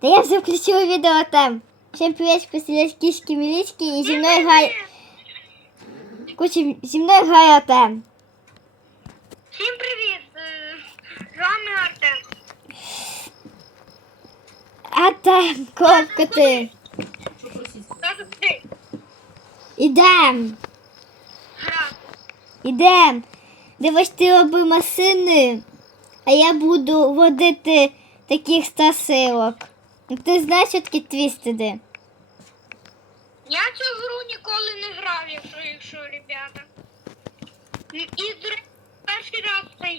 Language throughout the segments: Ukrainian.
Та я вже включила відео там. Всем привет, посидять кішки мілічки і зі мною грає. Короче, зі мною грає Артем. Всім привіт! З вами Артем. Артем, ковка ти. Ідем. Ідем. Дивись, ти роби масини, а я буду водити таких страсилок. Ну, Ти знаєш, що таке твістеди? Я цю гру ніколи не грав, якщо, якщо ребята. І перший раз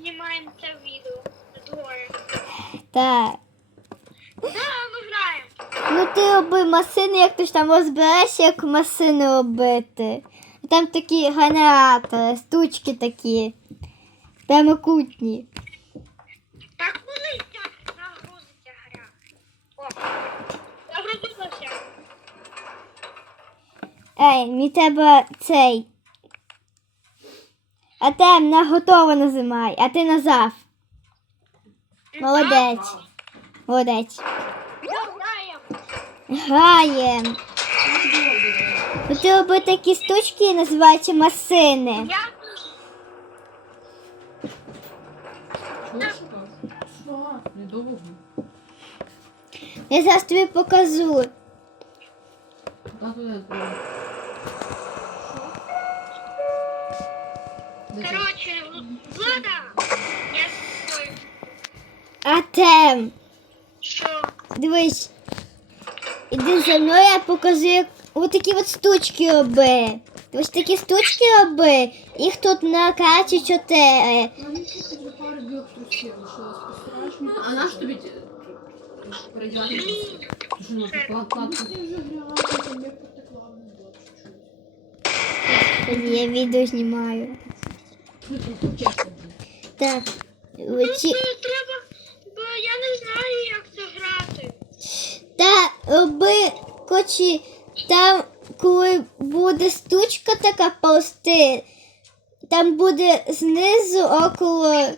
знімаємо це відео. Двоє. Так. Да, ми граємо. Ну ти роби масини, як ти ж там розбереш, як масини робити. Там такі генератори, штучки такі. Прямокутні. Так коли ця загрузиться гра. О, загрузилася. Ей, мені треба цей. А там на готово назимай, а ти назав. Молодець. Молодець. Ну, ти роби такі штучки, називаються масини. Я зараз тобі покажу. Артем, Що? дивись. Іди за мною, я покажу, як отакі от штучки роби. Ось такі штучки роби. Їх тут на карті чотири. А тобі пару білих трусів лишилось. Постираєш? А наш тобі ті-? Що ну, клад. Ти вже грала, там я потекла в чуть-чуть. Тоді я відео знімаю. Ну, чесно. Так. Оці... це треба, бо я не знаю, як це грати. Та роби, коротше, там, коли буде штучка така повсти, там буде знизу около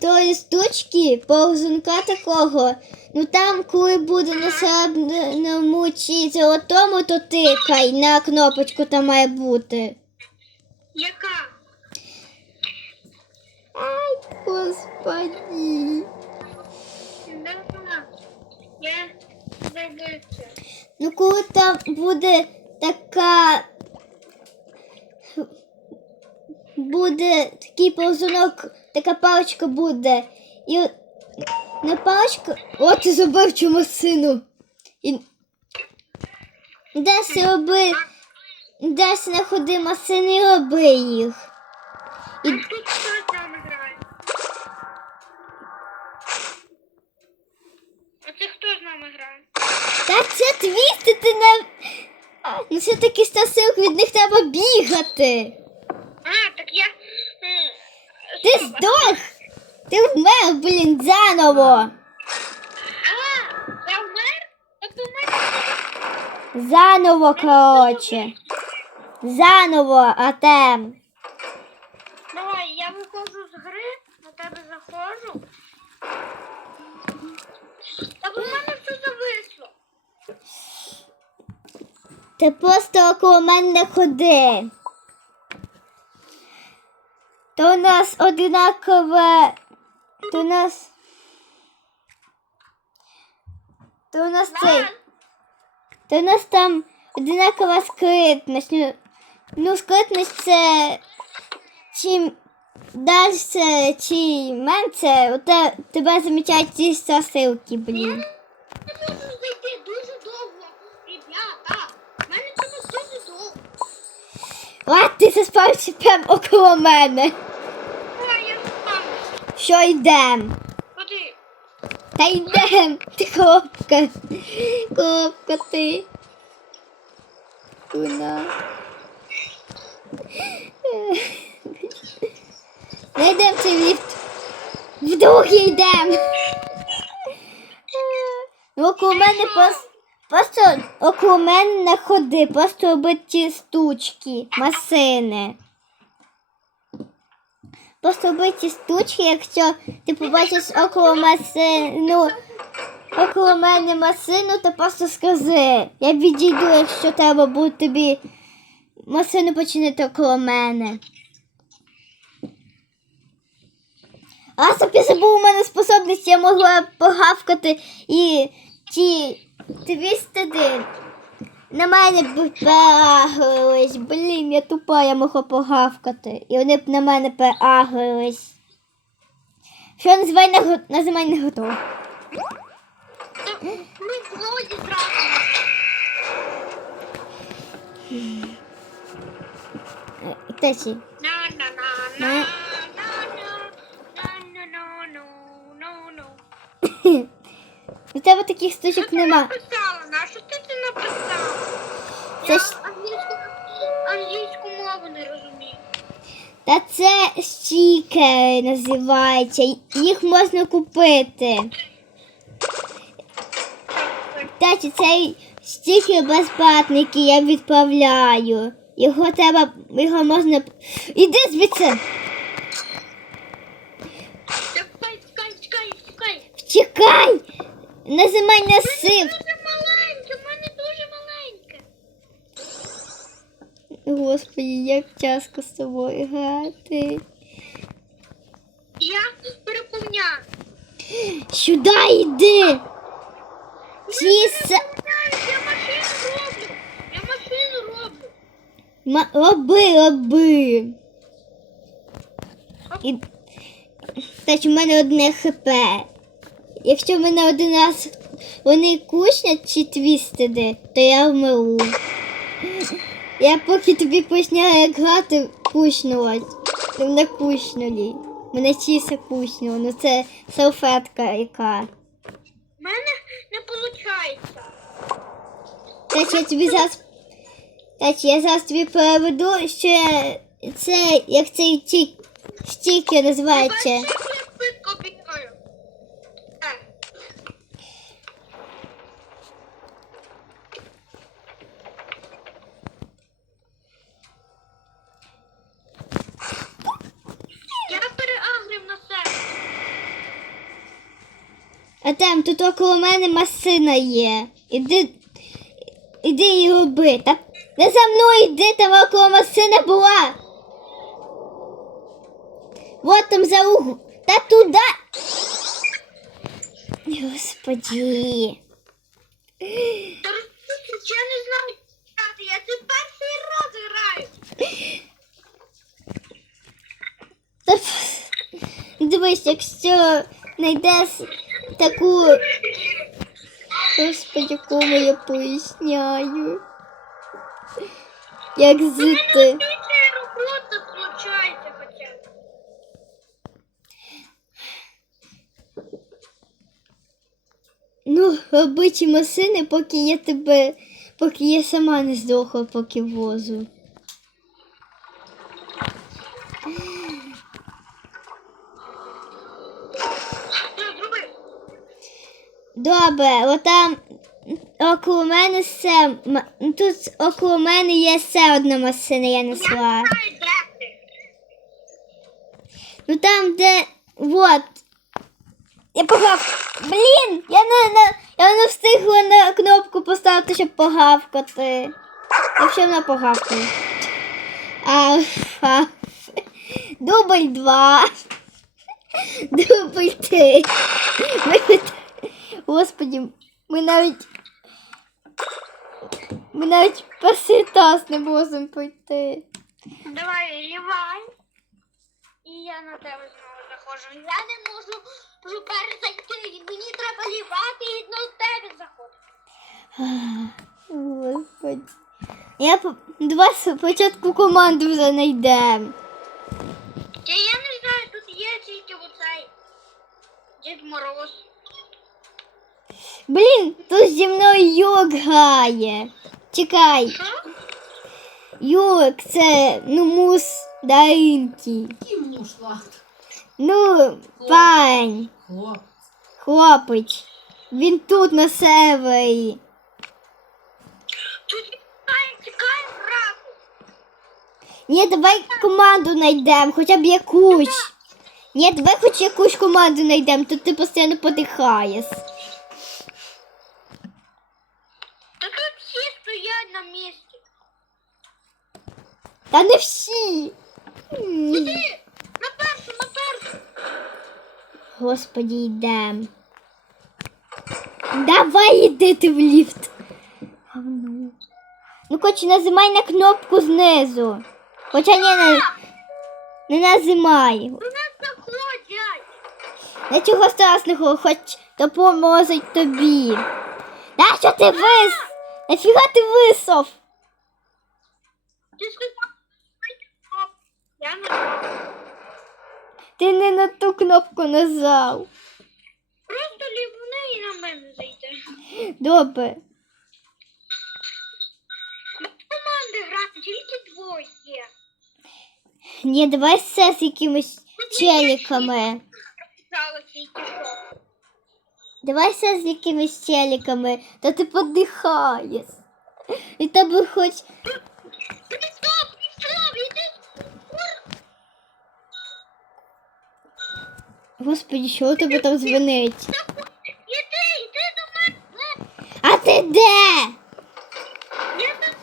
тої штучки, повзунка такого. Ну там, коли буде на срібному чи золотому, то тикай на кнопочку там має бути. Яка? Ай, господи. Я це. Ну, коли там буде така. Буде такий повзунок, така паличка буде. І на паличку. О, ти зробив чому сину. І... Десь роби. Десь знаходи масини і роби їх. І? А це хто з нами грає? Та це твісти, ти не. Ну це такі стасилки, від них треба бігати. А, так я. м, Ти здох! Ти вмер, блін, заново! А, я вмер? Тобто вмер? Заново, коротше. Заново, Артем. Давай, я виходжу з гри, на тебе заходжу. Та в мене все зависло. Ти просто около мене не ходи. То у нас одинакове. То у нас. То у нас цей. То у нас там одинакова скритність. Ну, ну скритність це чим далі, чим менше, оте тебе замічають ці страсилки, блін. Не можу зайти дуже довго. Ребята, в мене це дуже довго. А ти заспався прямо около мене. Давай, я спав. Що йдем? Ходи. Та йдем, ти коробка. Коробка ти. Куна. Не йдем цей ліфт. В другий йдем. Ну, около мене просто, просто около мене не ходи, просто роби ті штучки, масини. Просто роби ті штучки, якщо ти побачиш около масину около мене масину, то просто скажи. Я відійду, якщо треба буде тобі масину починити около мене. А собі забув у мене способність, я могла погавкати і ті твістеди на мене б переагрились. Блін, я тупа, я могла погавкати. І вони б на мене переагрились. Що називай не, го- називай не готово. То Ми злоді зразу. Тесі. На У тебе таких стучок нема. написала? На що ти це написала? Це Я ж- англійську, англійську мову не розумію. Та це стікери називаються. Їх можна купити. Тачі, цей стікер безплатний, який я відправляю. Його треба, його можна. Іди звідси! Чекай, чекай, чекай, чекай. Втікай! Нажимай на сив. Дуже маленьке, в мене дуже маленьке. Господи, як тяжко з тобою грати. Я переповняю. Сюди йди! Чіса. Я машину роблю. Я машину роблю. Ма- Роби, роби. І... Тач, у мене одне хп. Якщо мене один раз вони кушнять чи твістеди, то я вмру. Я поки тобі почняла як грати, кушнулась. То мене кушнули. Мене чіса кушнула. Ну це салфетка яка. У мене не виходить. Тач, я тобі зараз. Тач, я зараз тобі переведу, що я- це як цей ті... стікер називається. Я швидко бігаю. Е, Я переагрив на себе. А там тут около мене масина є. Іди, іди і роби. Та не за мною йди, там около масина була. Вот там за угол. Та туди. Господи. Я не знаю. Я це перший раз граю. Дивись, якщо знайдеш таку. Господи, кому я поясняю. Як хоча б. Ну, роби ці машини, поки я тебе, поки я сама не здохла, поки возу. Що зробив? Добре, отам около мене все. Тут около мене є ще одна машина, я несла. Ну там, де. Вот. Я погав. Блін! Я не, не, я не встигла на кнопку поставити, щоб погавкати. Якщо вона погавкає. А, а, дубль два. Дубль три. Господі, ми навіть. Ми навіть перший раз не можемо пройти. Давай, лівай. І я на тебе знову заходжу. Я не можу, перезайти. Мені треба лівати і на тебе заходити. Господи. Я по- два спочатку команду знайдемо. Я не знаю, тут є тільки оцей Дід Мороз. Блін, тут зі мною Юрк грає. Чекай? Юрк це ну мус Даринки. Муж. Ну, Хлоп. хлопець. Він тут на сервері. Тут тікає, тікає врагу. Ні, давай команду знайдемо, хоча б якусь. Ні, давай хоч якусь команду знайдемо, тут ти постійно подихаєш. на місці. Та не всі. М, на першу, на першу. Господі, йдем. Давай іди ти в ліфт. Говно. Ну, хоч нажимай на кнопку знизу. Хоча ні, не, не нажимай. До нас заходять. Нічого страшного, хоч допоможуть тобі. Нащо ти вис? Нафіга ти висов? Ти стоп. Я нажав. Ти не на ту кнопку нажав. Просто лівне і на мене зайде. Добре. Команди грати, тільки двоє. Ні, давай все з якимись челіками. Тільки що. Давай все з якимись челіками, та ти подихаєш. І тебе хоч. Господи, що у тебе там дзвонить? Іди, іди до мене. А ти де? Я там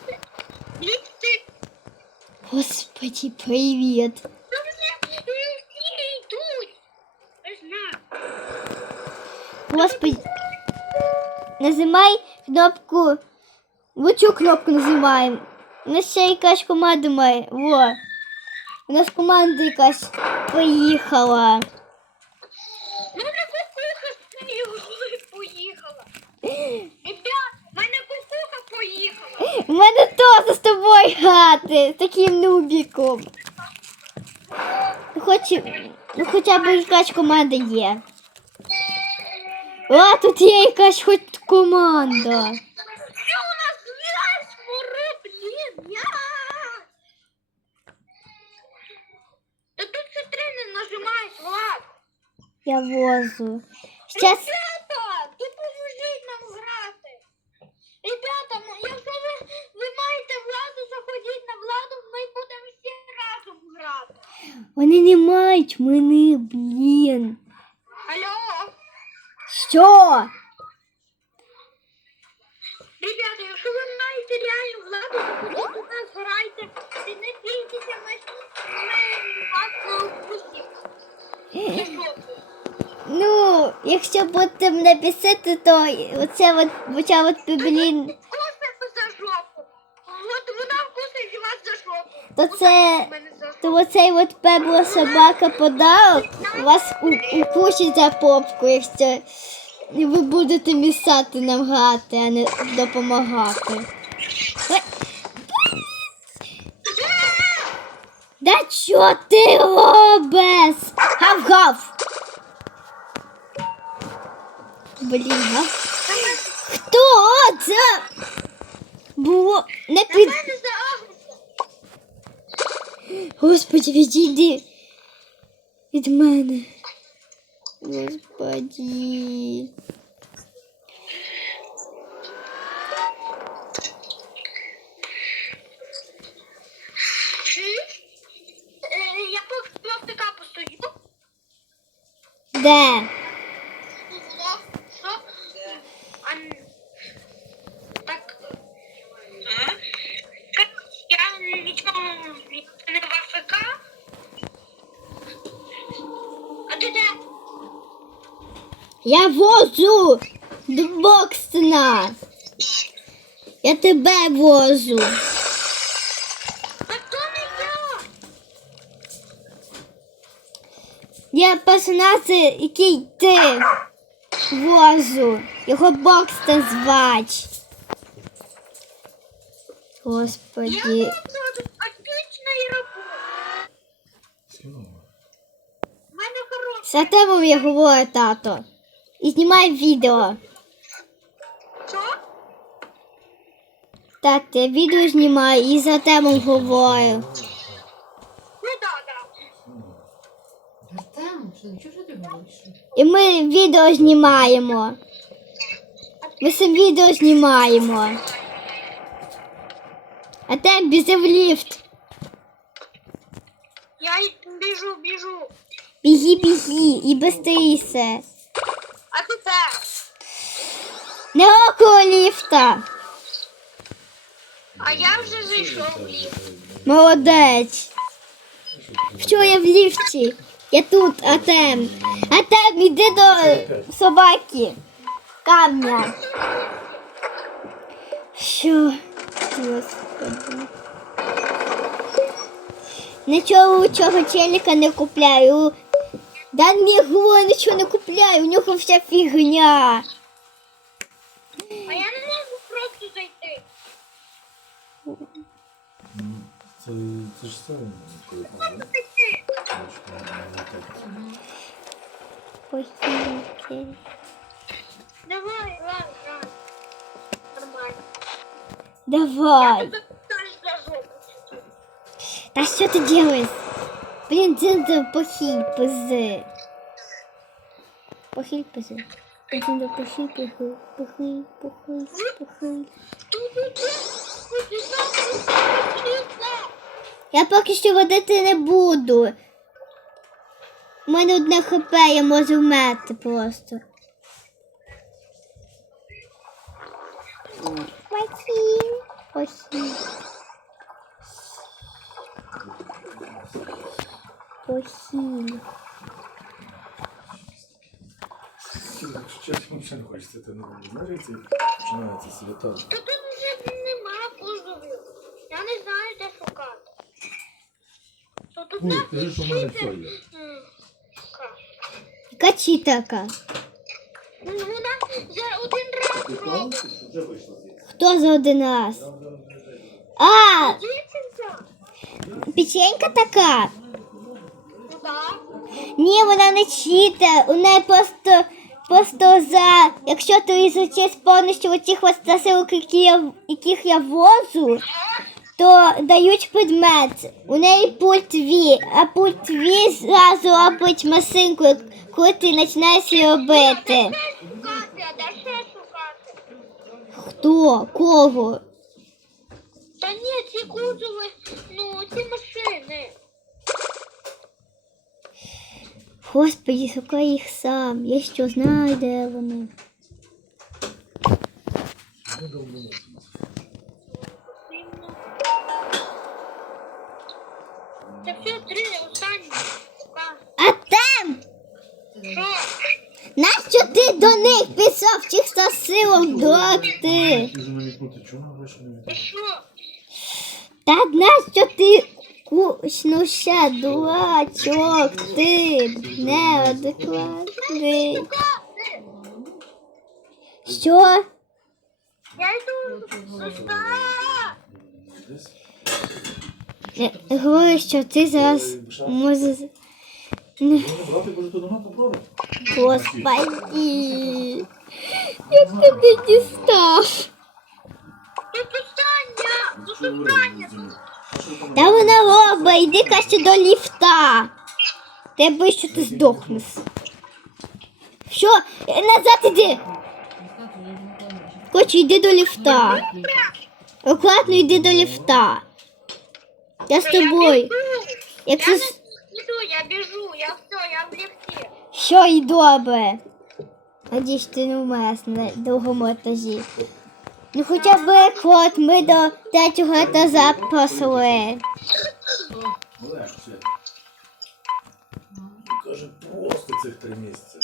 ліфти. Господи, привіт. До мене всі йдуть. Не знаю. Господи. Нажимай кнопку. Оцю кнопку нажимаємо. У нас ще якась команда має. Во. У нас команда якась поїхала. Грати, з таким нубіком. Ну, Хоч, ну, хоча б якась команда є. О, тут є якась хоч команда. Що у нас блін, я. Та тут все три не нажимаєш, Влад. Я возу. Щас... Ребята, допоможіть нам грати. Ребята, ну, ви, ви маєте владу, заходіть на владу, ми будемо всі разом грати. Вони не мають мене, блін. Алло? Що? Ребята, якщо ви маєте реальну владу, заходіть до нас, грайте. І не бійтеся, ми, ми вас не впустимо. Ну, якщо будете мене бісити, то оце от, оця от блін, то це, то оцей от пебло собака подарок вас укусить за попку, якщо ви будете місати нам грати, а не допомагати. Да що ти робиш? Гав-гав! Блін, гав. Хто це? Було не під... Господи, відійди від мене. Господи. Е, Я поки пластика постою. Де? Що? Що? А, н- Так. А? Я нічого не в АФК. А ти де? Я возу до Бокстона. Я тебе возу. А то не я. Я персонаж, який ти возу. Його Бокстон звать. Я Господи. мене хороша. Я говорю, тато. І знімай відео. Що? Тато, я відео знімаю і з Артемом говорю. Ну да, да. Артем, що нічого що ти говориш? І ми відео знімаємо. Ми все відео знімаємо. А там бізи в ліфт. Я й біжу, біжу. Біги, біги і бистріше. А ти де? Не около ліфта. А я вже зайшов в ліфт. Молодець. Що я в ліфті? Я тут, Атем. Атем, іди до собаки. Камня. Що? Нічого лучшого челіка не купляю. Дан Мігло нічого не купляю, у нього вся фігня. А я не можу просто зайти. Це, це ж це телефон, да? Похилки. Давай, ладно, ладно. Нормально. Давай. Ти запитаєш за жопу. Да что ты делаешь? Блин, Дзинда похиль пызы. Похиль пызы. Дзинда похиль похиль похиль похиль похиль. я поки що водити не буду. У мене одне хп, я можу вмерти просто. Похиль. Якщо чесно, взагалі не хочеться це не знаєте, починається свято. Та тут вже нема позовів. Я не знаю, де шукати. Тут Ой, що в мене все є. Ну, Вона за один раз пробувала. Вже вийшла звідси. Хто за один раз? А, печенька така. Ну так. Ні, вона не читає. У неї просто, просто за. Якщо ти ізучиш повністю оцих от засилок, які я, яких я возу, то дають предмет. У неї пульт V, а пульт V зразу робить масинку, коли ти починаєш її робити. Хто? Кого? Та ні, ці кузови, ну, ці машини. Господи, шукай їх сам. Я що знаю, де вони. Це все три останні. Шукати. А там! Що? Нащо ти до них писав цих засилок, дурак ти? Ти вже намікнути, чому вона вийшла не Ти відомо? що? Та нащо ти куснувся, дурачок, ти неадекватний. Що? Я йду. Я говорю, що ти зараз можеш... Ну. Господи, як тебе дістав? Тут Та вона роба, йди краще до ліфта. Ти що ти здохнеш. Що? Е, Назад іди. Короче, йди до ліфта. Аккуратно йди до ліфта. Я з тобою. Якщо... Я не с- я біжу, я все, я в ліфті. Що і добре. Надіюсь, ти не вмереш на другому етажі. Ну хоча б рекорд ми до третього етажа. Олег. Каже, просто цих три місяці.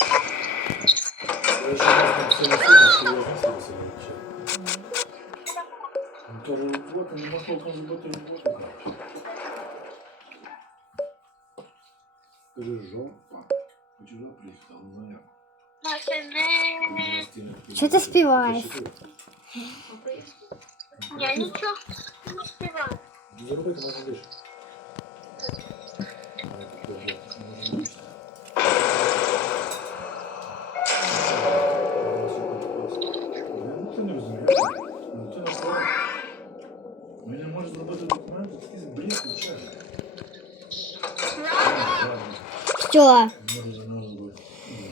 Що у нас там все насильно, що я місце веселіше. Ну, каже, робота, не можна толком зробити роботу. каже. Каже, жопа. Хочу жопу приїхати, але не знаю як. Що ти співаєш? Я нічого не співаю. Заробити можна більше.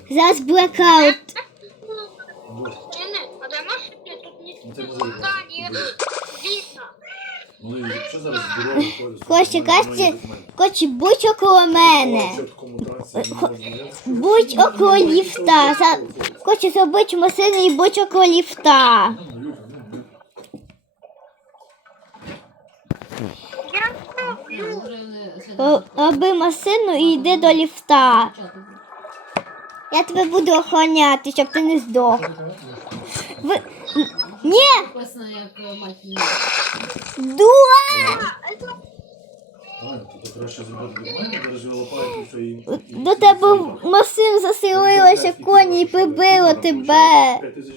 Зараз з дороги ходять? Костя, Костя, будь около мене. Будь около ліфта. Хочу зробити машину і будь около ліфта. Я роблю. Вже не Ро- Роби масину і йди до ліфта. Я тебе буду охороняти, щоб ти не здох. Ви... Ні! Дуа! До тебе в масин заселилося коні і прибило тебе. 5 тисяч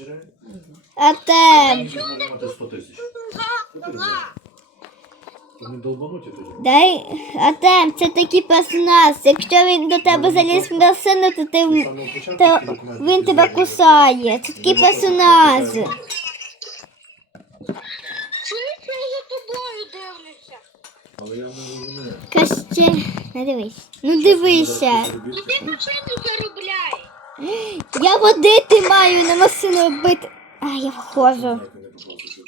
не долбануті тоді. дай Артем, це такий персонаж. Якщо він до тебе заліз в масину, то ти в- то він тебе кусає. Це такий персонаж. Чуєш, я за тобою дивлюся. Але я не розумію. Краще не дивись. Ну дивися. Ну ти машину заробляй. Я водити маю на масину робити. А, я виходжу.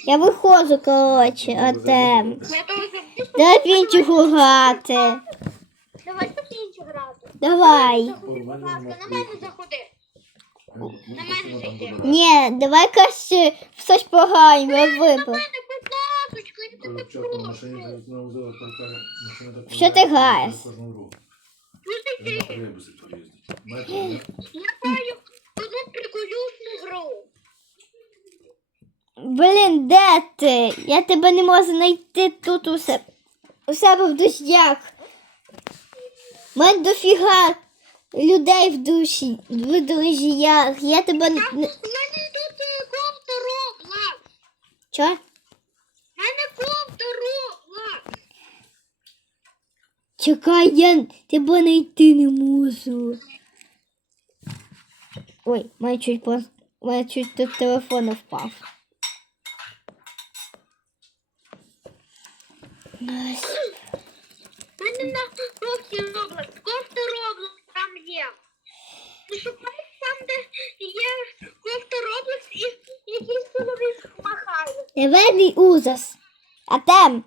Я виходжу, коротше, того забуду. Давай в іншу грати. Давай тут грати. Давай. Будь ласка, на мене заходи. На мене зайди. Ні, давай краще в щось пограємо, я вибив. Мене, будь ласочка, я тебе Коробчак на машині прошу. на узела паркає. Машина так Що ти граєш? Ну? Я граю одну приколюшну гру. Блін, де ти? Я тебе не можу знайти тут у себе, у себе в душях. У мене дофіга людей в душі, в друзіях. Я тебе не. У мене тут е, кофта робла. Що? У мене кофта робла. Чекай, я тебе знайти не можу. Ой, мене чуть пос... мене чуть тут телефон впав. Мене на кофті робла. Кофта робла там є. Вишукай там, де є кофта робла і якийсь чоловік махає. Неверний ужас. А там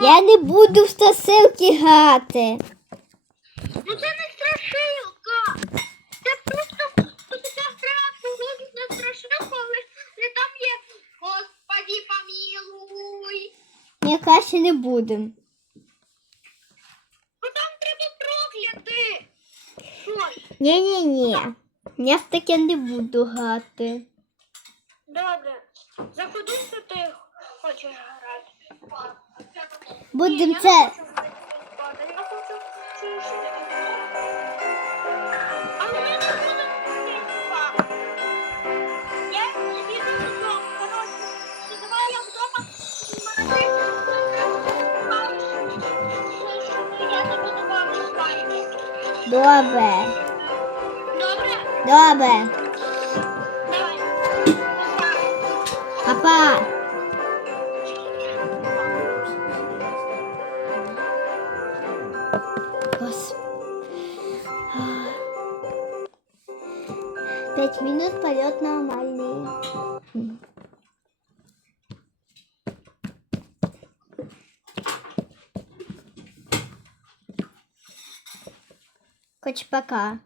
я не буду в стосилки грати. Ну це не страшилка. Це просто така гра, погодить на страшилку, але не там є Господи помилуй. Я краще не будемо. Бо там треба прокляти. Ні-ні-ні. Я в таке не буду грати. добре. Заходи, що ти хочеш грати. Будем Ні, це. Я хочу Добре. Добре? Добре. Пока.